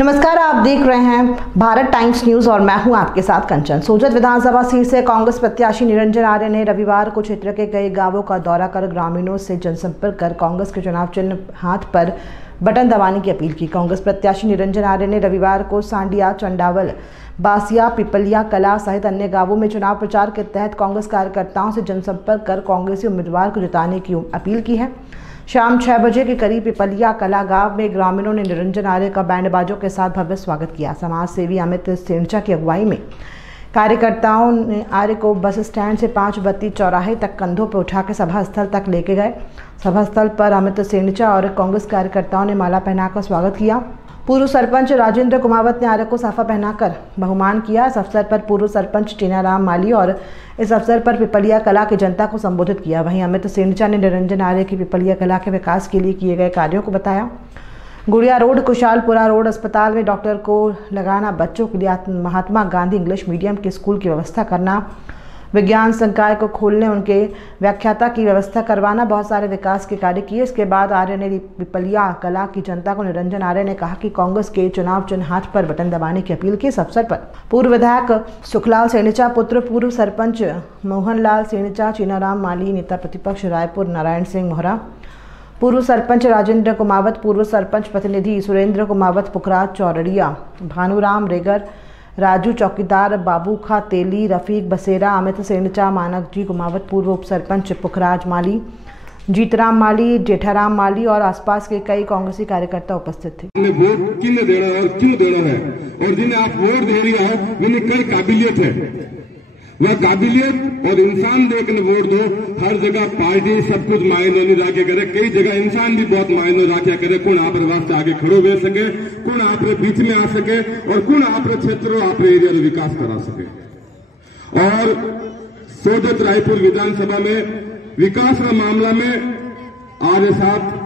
नमस्कार, आप देख रहे हैं भारत टाइम्स न्यूज और मैं हूं आपके साथ कंचन। सोजत विधानसभा सीट से कांग्रेस प्रत्याशी निरंजन आर्य ने रविवार को क्षेत्र के कई गांवों का दौरा कर ग्रामीणों से जनसंपर्क कर कांग्रेस के चुनाव चिन्ह हाथ पर बटन दबाने की अपील की। कांग्रेस प्रत्याशी निरंजन आर्य ने रविवार को सांडिया, चंडावल, बासिया, पिपलिया कला सहित अन्य गांवों में चुनाव प्रचार के तहत कांग्रेस कार्यकर्ताओं से जनसंपर्क कर कांग्रेसी उम्मीदवार को जिताने की अपील की है। शाम 6 बजे के करीब पिपलिया कला गांव में ग्रामीणों ने निरंजन आर्य का बैंड बाजों के साथ भव्य स्वागत किया। समाज सेवी अमित सेणचा की अगुवाई में कार्यकर्ताओं ने आर्य को बस स्टैंड से 5 बत्ती चौराहे तक कंधों पर उठा के सभा स्थल तक लेके गए। सभा स्थल पर अमित सेणचा और कांग्रेस कार्यकर्ताओं ने माला पहनाकर स्वागत किया। पूर्व सरपंच राजेंद्र कुमावत ने आर्य को साफा पहनाकर बहुमान किया। इस अवसर पर पूर्व सरपंच टीनाराम माली और इस अवसर पर पिपलिया कला की जनता को संबोधित किया। वहीं अमित सेणचा ने निरंजन आर्य की पिपलिया कला के विकास के लिए किए गए कार्यों को बताया। गुड़िया रोड, कुशालपुरा रोड अस्पताल में डॉक्टर को लगाना, बच्चों के लिए महात्मा गांधी इंग्लिश मीडियम के स्कूल की व्यवस्था करना, विज्ञान संकाय को खोलने, उनके व्याख्याता की व्यवस्था करवाना, बहुत सारे विकास के कार्य किए। इसके बाद आर्य ने पिपलिया कला की जनता को निरंजन आर्य ने कहा कि कांग्रेस के चुनाव चिन्ह हाथ पर बटन दबाने की अपील की। इस अवसर पर पूर्व विधायक सुखलाल सेणचा, पुत्र पूर्व सरपंच मोहनलाल सेणचा, चीनाराम माली, नेता प्रतिपक्ष रायपुर नारायण सिंह मोहरा, पूर्व सरपंच राजेंद्र कुमावत, पूर्व सरपंच प्रतिनिधि सुरेंद्र कुमावत, पुखराज चौरड़िया, भानुराम रेगर, राजू चौकीदार, बाबू खा तेली, रफीक बसेरा, अमित सेणचा, मानक जी कुमावत, पूर्व उप सरपंच पुखराज माली, जीतराम माली, जेठाराम माली और आसपास के कई कांग्रेसी कार्यकर्ता उपस्थित थे। वोट किन्हें देना है और क्यों देना है, और जिन्हें आप वोट दे रही है उन्हें कई काबिलियत है। वह काबिलियत और इंसान देखने वोट दो। हर जगह पार्टी सब कुछ मायने नहीं रखे करे, कई जगह इंसान भी बहुत मायने रखे करे। कौन आप वास्ते आगे खड़ो हो सके, कौन आप बीच में आ सके और कौन आप क्षेत्रों आप एरिया विकास करा सके। और सोजत रायपुर विधानसभा में विकास का मामला में आर्य साहब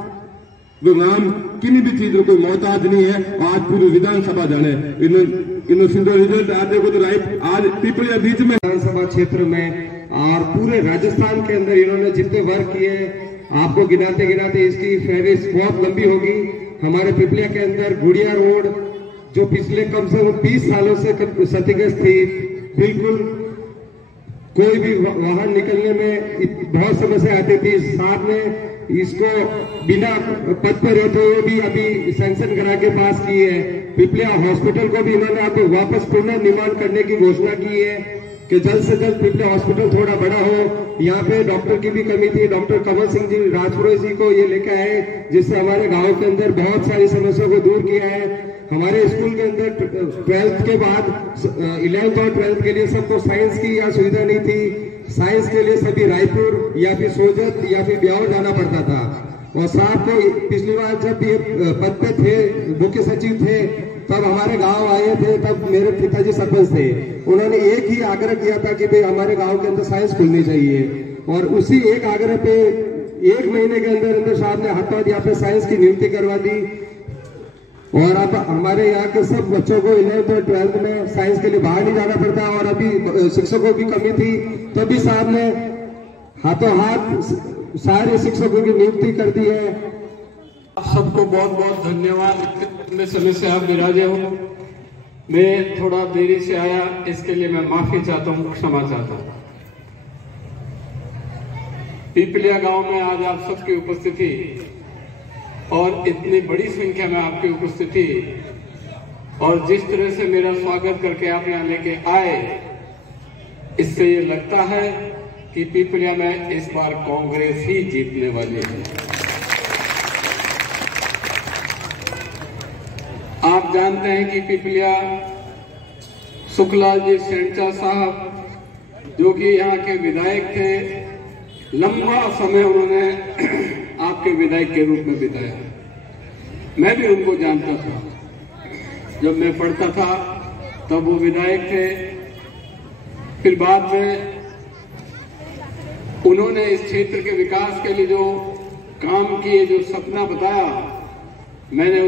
जो नाम किन्हीं भी चीज कोई मोहताज नहीं है। आज पूरी विधानसभा जाने इन सीधो रिजल्ट आज देखो तो आज पिपलिया बीच में विधानसभा क्षेत्र में और पूरे राजस्थान के अंदर इन्होंने जितने वर्क किए, आपको गिनाते गिनाते इसकी फहरिस्त बहुत लंबी होगी। हमारे पिपलिया के अंदर गुड़िया रोड जो पिछले कम से कम 20 सालों से क्षतिग्रस्त थी, बिल्कुल कोई भी वाहन निकलने में बहुत समस्या आती थी। साथ में इसको बिना पद पर रहते हुए भी अभी सैंक्शन करा के पास की है। पिपलिया हॉस्पिटल को भी इन्होंने अब वापस पुनर्निर्माण करने की घोषणा की है कि जल्द से जल्द पिपलिया हॉस्पिटल थोड़ा बड़ा हो। यहाँ पे डॉक्टर की भी कमी थी। डॉक्टर कमल सिंह जी राजपुरोही जी को ये लेकर आए, जिससे हमारे गांव के अंदर बहुत सारी समस्याओं को दूर किया है। हमारे स्कूल के अंदर 12th के बाद 11th और 12th के लिए सबको साइंस की यहाँ सुविधा नहीं थी। साइंस के लिए सभी रायपुर या फिर सोजत या फिर ब्यावर जाना पड़ता था। और साहब को पिछली बार जब ये पद पे थे, मुख्य सचिव थे, तब हमारे गांव आए थे, तब मेरे पिताजी सरपंच थे। उन्होंने एक ही आग्रह किया था कि भाई हमारे गांव के अंदर साइंस खुलनी चाहिए, और उसी एक आग्रह पे 1 महीने के अंदर अंदर साहब ने हाथों यहाँ पे साइंस की नियुक्ति करवा दी। और अब हमारे यहाँ के सब बच्चों को 11th और 12th में साइंस के लिए बाहर नहीं जाना पड़ता। और अभी शिक्षकों की कमी थी, तभी साहब ने हाथों हाथ सारे शिक्षकों की नियुक्ति कर दी है। आप सबको बहुत बहुत धन्यवाद। इतने समय से आप विराजे हो, मैं थोड़ा देरी से आया, इसके लिए मैं माफी चाहता हूँ, क्षमा चाहता हूँ। पिपलिया गांव में आज आप सबकी उपस्थिति और इतनी बड़ी संख्या में आपकी उपस्थिति और जिस तरह से मेरा स्वागत करके आप यहाँ लेके आए, इससे ये लगता है कि पिपलिया में इस बार कांग्रेस ही जीतने वाली है। आप जानते हैं कि पिपलिया सुखलाल जी सेणचा साहब जो कि यहाँ के विधायक थे, लंबा समय उन्होंने आपके विधायक के रूप में बिताया। मैं भी उनको जानता था, जब मैं पढ़ता था तब वो विधायक थे। फिर बाद में उन्होंने इस क्षेत्र के विकास के लिए जो काम किए, जो सपना बताया, मैंने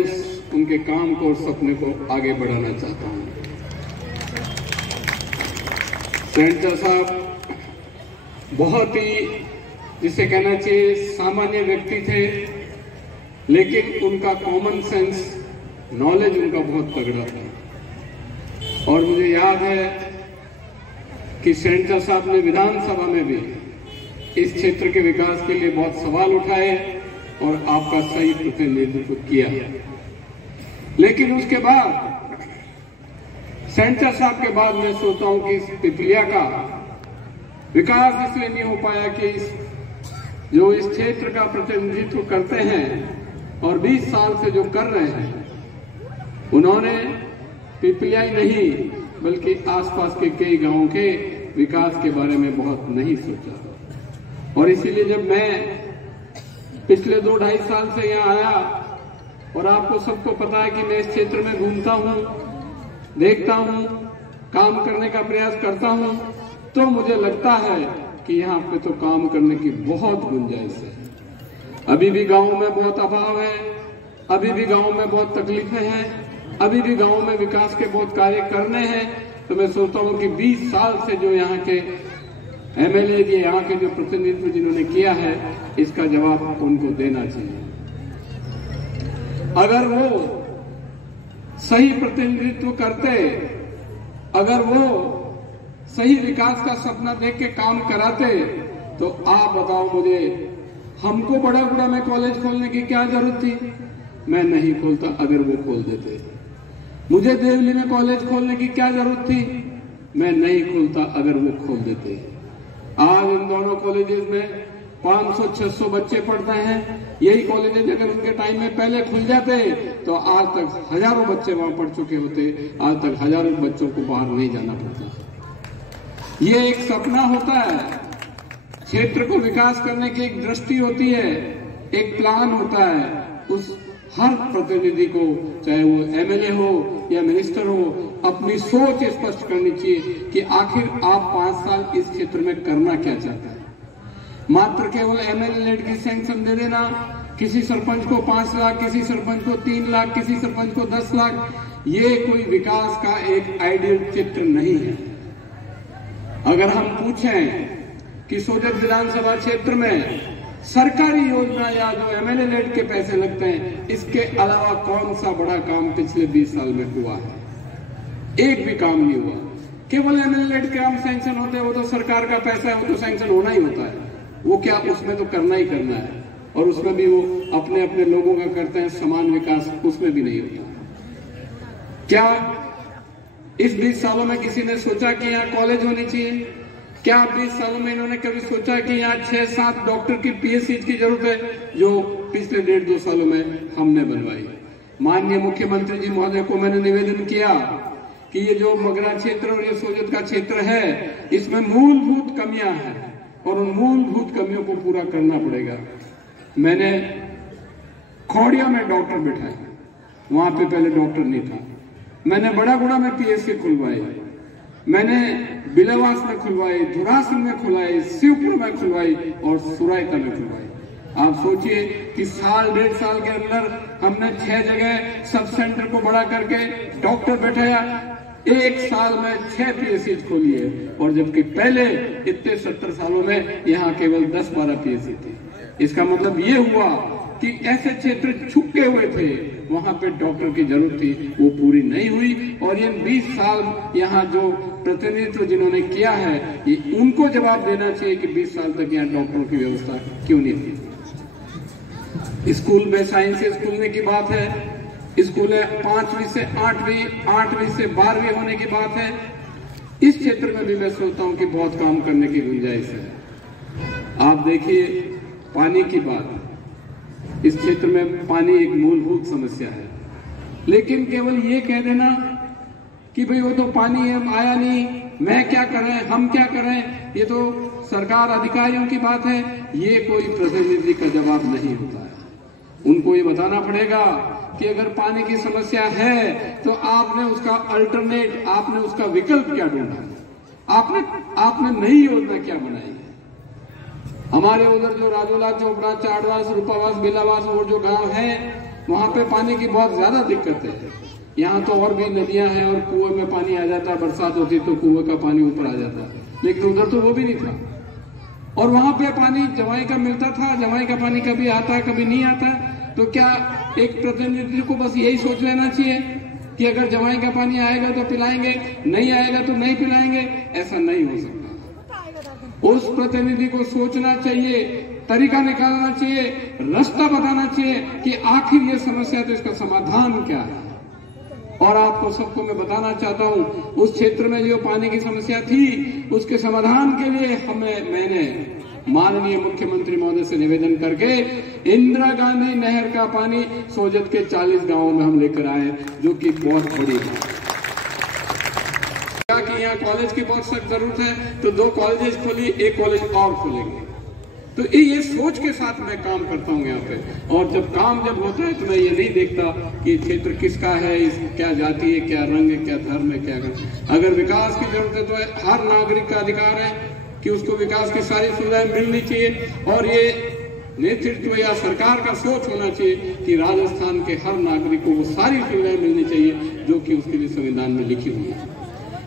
उनके काम को और सपने को आगे बढ़ाना चाहता हूं। सेणचा साहब बहुत ही, जिसे कहना चाहिए, सामान्य व्यक्ति थे, लेकिन उनका कॉमन सेंस नॉलेज उनका बहुत तगड़ा था। और मुझे याद है कि सेंटर साहब ने विधानसभा में भी इस क्षेत्र के विकास के लिए बहुत सवाल उठाए और आपका सही प्रतिनिधित्व किया। लेकिन उसके बाद सेंटर साहब के बाद मैं सोचता हूं कि इस पिपलिया का विकास इसलिए नहीं हो पाया कि जो इस क्षेत्र का प्रतिनिधित्व करते हैं और 20 साल से जो कर रहे हैं, उन्होंने पिपलिया ही नहीं बल्कि आसपास के कई गांवों के विकास के बारे में बहुत नहीं सोचा। और इसीलिए जब मैं पिछले 2-2.5 साल से यहाँ आया, और आपको सबको पता है कि मैं इस क्षेत्र में घूमता हूँ, देखता हूँ, काम करने का प्रयास करता हूँ, तो मुझे लगता है कि यहाँ पे तो काम करने की बहुत गुंजाइश है। अभी भी गाँव में बहुत अभाव है, अभी भी गाँव में बहुत तकलीफें हैं, अभी भी गाँव में विकास के बहुत कार्य करने हैं। तो मैं सोचता हूँ कि 20 साल से जो यहाँ के एमएलए जी, यहाँ के जो प्रतिनिधित्व जिन्होंने किया है, इसका जवाब उनको देना चाहिए। अगर वो सही प्रतिनिधित्व करते, अगर वो सही विकास का सपना देख के काम कराते, तो आप बताओ मुझे, हमको बड़ा में कॉलेज खोलने की क्या जरूरत थी? मैं नहीं खोलता अगर वो खोल देते। मुझे देवली में कॉलेज खोलने की क्या जरूरत थी? मैं नहीं खोलता अगर वो खोल देते। आज इन दोनों कॉलेजेस में 500-600 बच्चे पढ़ते हैं। यही कॉलेजेस अगर उनके टाइम में पहले खुल जाते तो आज तक हजारों बच्चे वहां पढ़ चुके होते, आज तक हजारों बच्चों को बाहर नहीं जाना पड़ता। ये एक सपना होता है, क्षेत्र को विकास करने की एक दृष्टि होती है, एक प्लान होता है। उस हर प्रतिनिधि को, चाहे वो एमएलए हो या मिनिस्टर हो, अपनी सोच स्पष्ट करनी चाहिए कि आखिर आप 5 साल इस क्षेत्र में करना क्या चाहते हैं। मात्र केवल एमएलए की सैंक्शन दे देना, किसी सरपंच को 5 लाख, किसी सरपंच को 3 लाख, किसी सरपंच को 10 लाख, ये कोई विकास का एक आइडियल चित्र नहीं है। अगर हम पूछें कि सोजत विधानसभा क्षेत्र में सरकारी योजना या जो एमएलए के पैसे लगते हैं, इसके अलावा कौन सा बड़ा काम पिछले 20 साल में हुआ है? एक भी काम नहीं हुआ। केवल एमएलए के काम सैंक्शन होते हैं, वो तो सरकार का पैसा है, वो तो सैंक्शन होना ही होता है। वो क्या, उसमें तो करना ही करना है, और उसमें भी वो अपने अपने लोगों का करते हैं। समान विकास उसमें भी नहीं होता। क्या इस 20 सालों में किसी ने सोचा कि यहाँ कॉलेज होनी चाहिए? क्या 20 सालों में इन्होंने कभी सोचा कि यहाँ 6-7 डॉक्टर की पीएचसी की जरूरत है, जो पिछले 1.5-2 सालों में हमने बनवाई? माननीय मुख्यमंत्री जी महोदय को मैंने निवेदन किया कि ये जो मगरा क्षेत्र और ये सोजत का क्षेत्र है, इसमें मूलभूत कमियां हैं और उन मूलभूत कमियों को पूरा करना पड़ेगा। मैंने खौड़िया में डॉक्टर बिठाए, वहां पे पहले डॉक्टर नहीं था। मैंने बड़ागुड़ा में पीएचसी खुलवाई, मैंने बिलावास में खुलवाई, धुरासन में खुलवाई, शिवपुर में खुलवाई और सुरायता में खुलवाई। आप सोचिए कि 1.5 साल के अंदर हमने 6 जगह सब सेंटर को बड़ा करके डॉक्टर बैठाया। 1 साल में 6 पीएचसी खोली है, और जबकि पहले इतने 70 सालों में यहाँ केवल 10-12 पीएचसी थी। इसका मतलब ये हुआ कि ऐसे क्षेत्र छुपे हुए थे, वहां पे डॉक्टर की जरूरत थी, वो पूरी नहीं हुई। और ये 20 साल यहाँ जो प्रतिनिधित्व जिन्होंने किया है, ये उनको जवाब देना चाहिए कि 20 साल तक यहाँ डॉक्टरों की व्यवस्था क्यों नहीं थी। स्कूल में साइंसेज खुलने की बात है, स्कूल 5वीं से 8वीं, 8वीं से 12वीं होने की बात है। इस क्षेत्र में भी मैं सोचता हूँ कि बहुत काम करने की गुंजाइश है। आप देखिए पानी की बात, इस क्षेत्र में पानी एक मूलभूत समस्या है, लेकिन केवल ये कह देना कि भाई वो तो पानी है, आया नहीं, मैं क्या करें, हम क्या करें, ये तो सरकार अधिकारियों की बात है, ये कोई प्रतिनिधि का जवाब नहीं होता है। उनको ये बताना पड़ेगा कि अगर पानी की समस्या है तो आपने उसका अल्टरनेट, आपने उसका विकल्प क्या ढूंढा, आपने नई योजना क्या बनाई है। हमारे उधर जो राजूला, चोपड़ा, चाड़वास, रूपावास, बिलावास और जो गांव है, वहां पे पानी की बहुत ज्यादा दिक्कत है। यहाँ तो और भी नदियां हैं और कुएं में पानी आ जाता है, बरसात होती तो कुएं का पानी ऊपर आ जाता है, लेकिन उधर तो वो भी नहीं था। और वहां पे पानी जवाई का मिलता था, जवाई का पानी कभी आता है कभी नहीं आता। तो क्या एक प्रतिनिधि को बस यही सोच लेना चाहिए कि अगर जवाई का पानी आएगा तो पिलाएंगे, नहीं आएगा तो नहीं पिलाएंगे। ऐसा नहीं हो सकता। उस प्रतिनिधि को सोचना चाहिए, तरीका निकालना चाहिए, रास्ता बताना चाहिए कि आखिर ये समस्या तो इसका समाधान क्या है। और आपको सबको मैं बताना चाहता हूं, उस क्षेत्र में जो पानी की समस्या थी उसके समाधान के लिए मैंने माननीय मुख्यमंत्री महोदय से निवेदन करके इंदिरा गांधी नहर का पानी सोजत के 40 गांवों में हम लेकर आए, जो कि बहुत बड़ी है। कि यहाँ कॉलेज की बहुत सख्त जरूरत है, तो 2 कॉलेजेस खोली, 1 कॉलेज और खोलेंगे। तो ये सोच के साथ मैं काम करता हूँ यहाँ पे। और जब होता है तो मैं ये नहीं देखता कि क्षेत्र किसका है, क्या जाति है, क्या रंग है, क्या धर्म है, क्या अगर विकास की जरूरत है तो हर नागरिक का अधिकार है कि उसको विकास की सारी सुविधाएं मिलनी चाहिए। और ये नेतृत्व या सरकार का सोच होना चाहिए कि राजस्थान के हर नागरिक को वो सारी सुविधाएं मिलनी चाहिए जो कि उसके लिए संविधान में लिखी हुई है।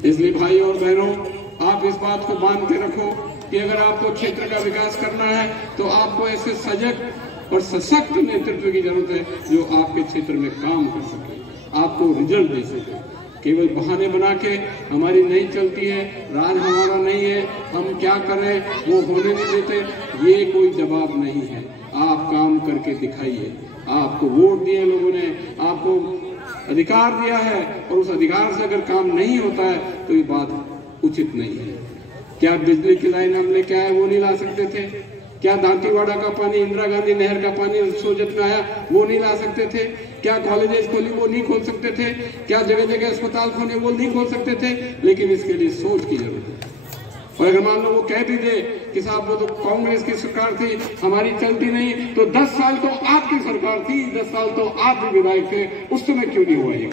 इसलिए भाई और बहनों, आप इस बात को बांध के रखो कि अगर आपको क्षेत्र का विकास करना है तो आपको ऐसे सजग और सशक्त नेतृत्व की जरूरत है जो आपके क्षेत्र में काम कर सके, आपको रिजल्ट दे सके। केवल बहाने बना के हमारी नहीं चलती है, राज हमारा नहीं है, हम क्या करें वो होने नहीं देते, ये कोई जवाब नहीं है। आप काम करके दिखाइए। आपको वोट दिए लोगों ने, आपको अधिकार दिया है, और उस अधिकार से अगर काम नहीं होता है तो ये बात उचित नहीं है। क्या बिजली की लाइन हम लेके आए वो नहीं ला सकते थे? क्या दांतीवाड़ा का पानी, इंदिरा गांधी नहर का पानी सोजत में आया वो नहीं ला सकते थे? क्या कॉलेजेस खोली वो नहीं खोल सकते थे? क्या जगह जगह अस्पताल खोले वो नहीं खोल सकते थे? लेकिन इसके लिए सोच की जरूरत है। और अगर मान लो वो कह भी दे कि साहब वो तो कांग्रेस की सरकार थी, हमारी चलती नहीं, तो 10 साल तो आपकी सरकार थी, 10 साल तो आप भी विधायक थे, उस समय क्यों नहीं हुआ ये?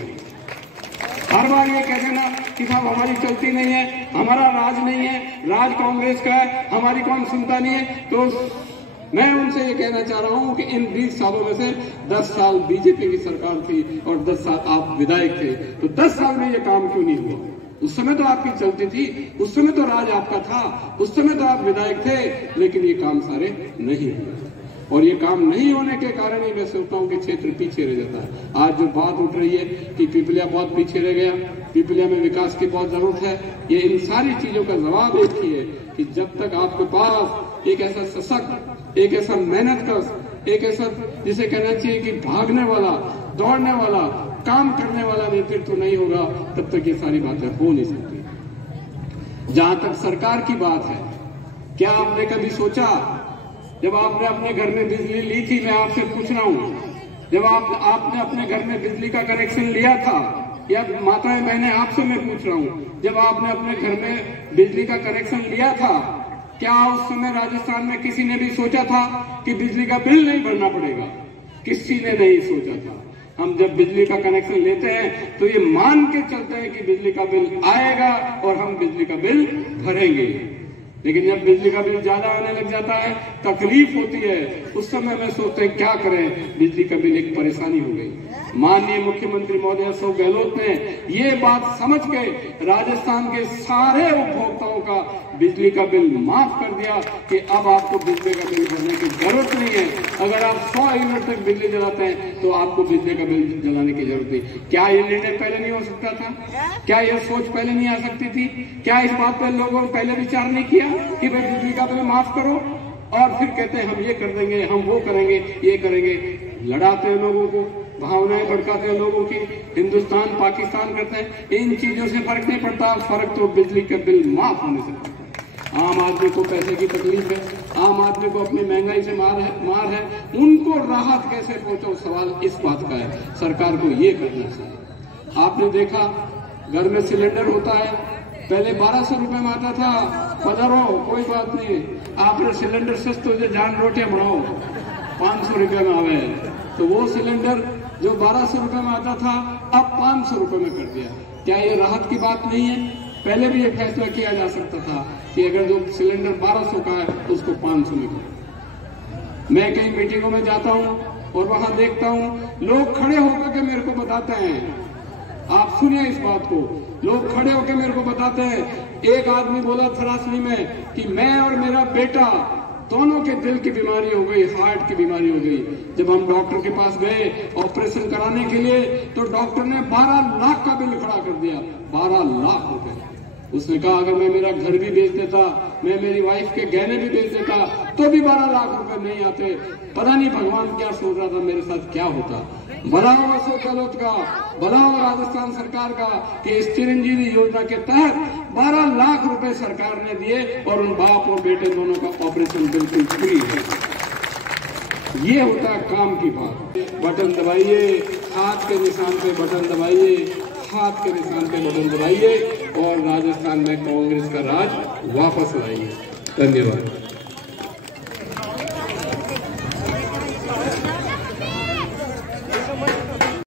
हर बार ये कह देना कि साहब हमारी चलती नहीं है, हमारा राज नहीं है, राज कांग्रेस का है, हमारी कौन सुनता नहीं है। तो मैं उनसे ये कहना चाह रहा हूं कि इन 20 सालों में से 10 साल बीजेपी की सरकार थी और 10 साल आप विधायक थे, तो 10 साल में ये काम क्यों नहीं हुआ? उस समय तो आपकी चलती थी, उस समय तो राज आपका था, उस समय तो आप विधायक थे, लेकिन ये काम सारे नहीं हुए। और ये काम नहीं होने के कारण ही मैं सोचता हूँ कि क्षेत्र पीछे रह जाता है। आज जो बात उठ रही है कि पिपलिया बहुत पीछे रह गया, पिपलिया में विकास की बहुत जरूरत है, ये इन सारी चीजों का जवाब एक ही है कि जब तक आपके पास एक ऐसा सशक्त, एक ऐसा मेहनतकश, एक ऐसा जिसे कहना चाहिए कि भागने वाला, दौड़ने वाला, काम करने वाला नेतृत्व नहीं होगा, तब तक ये सारी बातें हो नहीं सकती। जहां तक सरकार की बात है, क्या आपने कभी सोचा, जब आपने अपने घर में बिजली ली थी, मैं आपसे पूछ रहा हूं, जब आपने अपने घर में बिजली का कनेक्शन लिया था, या माताएं बहनें आपसे मैं पूछ रहा हूं, जब आपने अपने घर में बिजली का कनेक्शन लिया था, क्या उस समय राजस्थान में किसी ने भी सोचा था कि बिजली का बिल नहीं भरना पड़ेगा? किसी ने नहीं सोचा था। हम जब बिजली का कनेक्शन लेते हैं तो ये मान के चलते हैं कि बिजली का बिल आएगा और हम बिजली का बिल भरेंगे। लेकिन जब बिजली का बिल ज्यादा आने लग जाता है, तकलीफ होती है, उस समय में सोचते हैं क्या करें, बिजली का बिल एक परेशानी हो गई। माननीय मुख्यमंत्री महोदय अशोक गहलोत ने ये बात समझ के राजस्थान के सारे उपभोक्ताओं का बिजली का बिल माफ कर दिया कि अब आपको बिजली का बिल भरने की जरूरत नहीं है। अगर आप 100 यूनिट तक बिजली जलाते हैं तो आपको बिजली का बिल जलाने की जरूरत नहीं। क्या ये निर्णय पहले नहीं हो सकता था? क्या ये सोच पहले नहीं आ सकती थी? क्या इस बात पर लोगों ने पहले विचार नहीं किया कि भाई बिजली का बिल माफ करो, और फिर कहते हैं हम ये कर देंगे, हम वो करेंगे, ये करेंगे। लड़ाते हैं लोगों को, भावनाएं भड़काते हैं लोगों की, हिंदुस्तान पाकिस्तान करते हैं। इन चीजों से फर्क नहीं पड़ता, फर्क तो बिजली का बिल माफ होने से पड़ता है। आम आदमी को पैसे की तकलीफ है, आम आदमी को अपनी महंगाई से मार है, उनको राहत कैसे पहुंचाओ, सवाल इस बात का है। सरकार को ये करना चाहिए। आपने देखा घर में सिलेंडर होता है, पहले 1200 रुपए में आता था, पधारो कोई बात नहीं, आपने सिलेंडर सस्ते हो जान रोटियां बनाओ, 500 रुपए में आवे। तो वो सिलेंडर जो 1200 रुपए में आता था अब 500 रुपए में कर दिया। क्या ये राहत की बात नहीं है? पहले भी ये फैसला किया जा सकता था कि अगर जो सिलेंडर 1200 का है उसको 500 में करो। मैं कई मीटिंगों में जाता हूँ और वहां देखता हूँ लोग खड़े होकर के मेरे को बताते हैं, आप सुनिए इस बात को, लोग खड़े होकर मेरे को बताते हैं। एक आदमी बोला थरासली में कि मैं और मेरा बेटा दोनों के दिल की बीमारी हो गई, हार्ट की बीमारी हो गई। जब हम डॉक्टर के पास गए ऑपरेशन कराने के लिए तो डॉक्टर ने 12 लाख का बिल खड़ा कर दिया, 12 लाख रुपए। उसने कहा अगर मैं मेरा घर भी बेच देता, मैं मेरी वाइफ के गहने भी बेच देता तो भी 12 लाख रुपए नहीं आते। पता नहीं भगवान क्या सोच रहा था, मेरे साथ क्या होता। भला हो अशोक गहलोत का, भला हो राजस्थान सरकार का कि इस चिरंजीवी योजना के तहत 12 लाख रुपए सरकार ने दिए और उन बाप और बेटे दोनों का ऑपरेशन बिल्कुल फ्री है। ये होता है काम की बात। बटन दबाइए, हाथ के निशान पे बटन दबाइए, हाथ के निशान पे बटन दबाइए और राजस्थान में कांग्रेस का राज वापस लाइए। धन्यवाद।